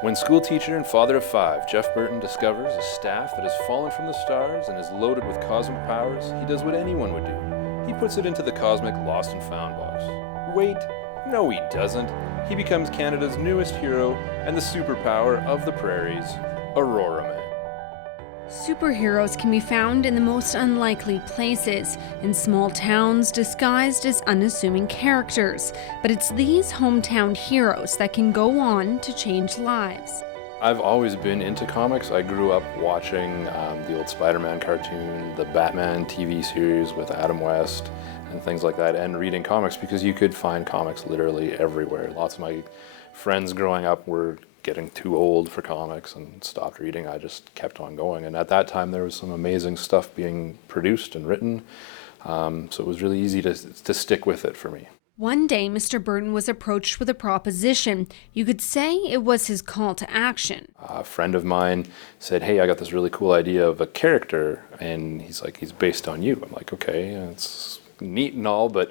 When schoolteacher and father of five, Jeff Burton discovers a staff that has fallen from the stars and is loaded with cosmic powers, he does what anyone would do. He puts it into the cosmic lost and found box. Wait, no he doesn't. He becomes Canada's newest hero and the superpower of the prairies, Auroraman. Superheroes can be found in the most unlikely places, in small towns disguised as unassuming characters. But it's these hometown heroes that can go on to change lives. I've always been into comics. I grew up watching the old Spider-Man cartoon, the Batman TV series with Adam West, and things like that, and reading comics because you could find comics literally everywhere. Lots of my friends growing up were getting too old for comics and stopped reading. I just kept on going, and at that time there was some amazing stuff being produced and written, so it was really easy to stick with it for me. One day, Mr. Burton was approached with a proposition. You could say it was his call to action. A friend of mine said, "Hey, I got this really cool idea of a character," and he's like, "He's based on you." I'm like, "Okay, it's neat and all, but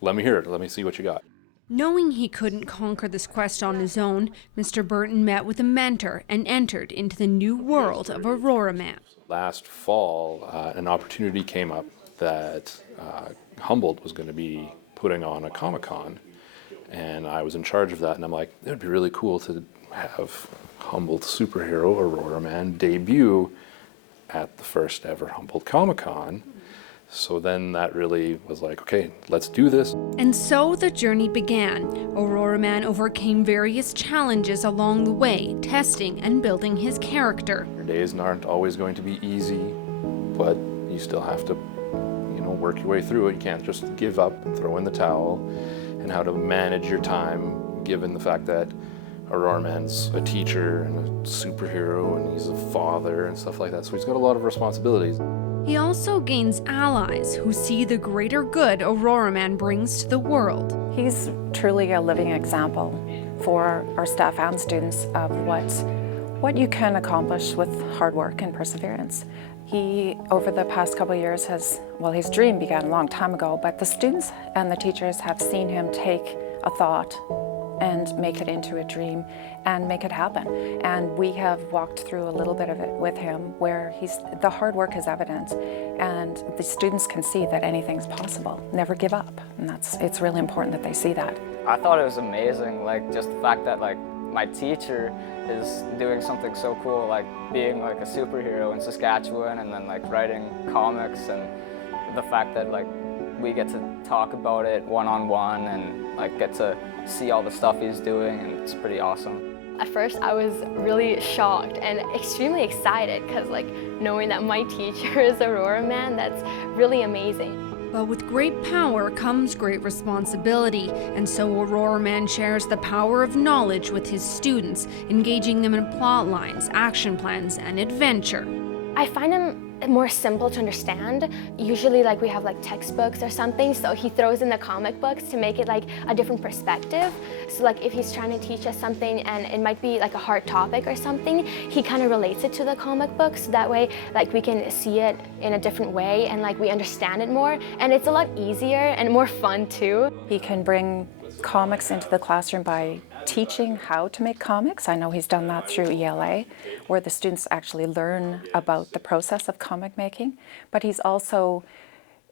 let me hear it. Let me see what you got." Knowing he couldn't conquer this quest on his own, Mr. Burton met with a mentor and entered into the new world of Auroraman. Last fall, an opportunity came up that Humboldt was going to be putting on a Comic-Con, and I was in charge of that, and I'm like, it would be really cool to have Humboldt's superhero, Auroraman, debut at the first ever Humboldt Comic-Con. So then that really was like, okay, let's do this. And so the journey began. Auroraman overcame various challenges along the way, testing and building his character. Your days aren't always going to be easy, but you still have to, work your way through it. You can't just give up and throw in the towel, and how to manage your time, given the fact that Auroraman's a teacher and a superhero, and he's a father and stuff like that. So he's got a lot of responsibilities. He also gains allies who see the greater good Auroraman brings to the world. He's truly a living example for our staff and students of what you can accomplish with hard work and perseverance. He, over the past couple of years, his dream began a long time ago, but the students and the teachers have seen him take a thought and make it into a dream and make it happen. And we have walked through a little bit of it with him where the hard work is evident, and the students can see that anything's possible. Never give up, and it's really important that they see that. I thought it was amazing, just the fact that my teacher is doing something so cool, being a superhero in Saskatchewan, and then writing comics, and the fact that we get to talk about it one-on-one and get to see all the stuff he's doing, and it's pretty awesome. At first I was really shocked and extremely excited because knowing that my teacher is Auroraman, that's really amazing. But with great power comes great responsibility, and so Auroraman shares the power of knowledge with his students, engaging them in plot lines, action plans, and adventure. I find him more simple to understand. Usually we have textbooks or something, so he throws in the comic books to make it a different perspective. So if he's trying to teach us something and it might be a hard topic or something, he kind of relates it to the comic books, so that way we can see it in a different way and we understand it more, and it's a lot easier and more fun too. He can bring comics into the classroom by teaching how to make comics. I know he's done that through ELA, where the students actually learn about the process of comic making, but he's also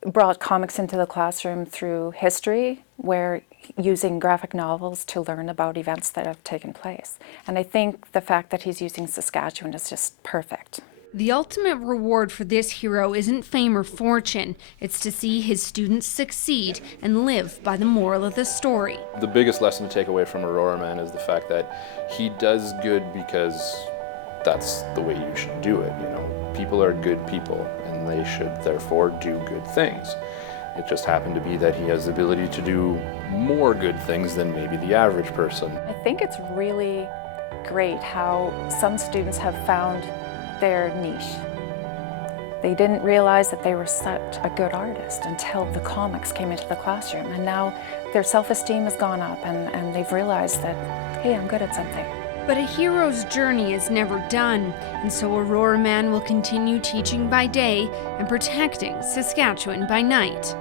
brought comics into the classroom through history, where using graphic novels to learn about events that have taken place. And I think the fact that he's using Saskatchewan is just perfect. The ultimate reward for this hero isn't fame or fortune. It's to see his students succeed and live by the moral of the story. The biggest lesson to take away from Auroraman is the fact that he does good because that's the way you should do it. People are good people, and they should therefore do good things. It just happened to be that he has the ability to do more good things than maybe the average person. I think it's really great how some students have found their niche. They didn't realize that they were such a good artist until the comics came into the classroom, and now their self-esteem has gone up, and they've realized that, hey, I'm good at something. But a hero's journey is never done, and so Auroraman will continue teaching by day and protecting Saskatchewan by night.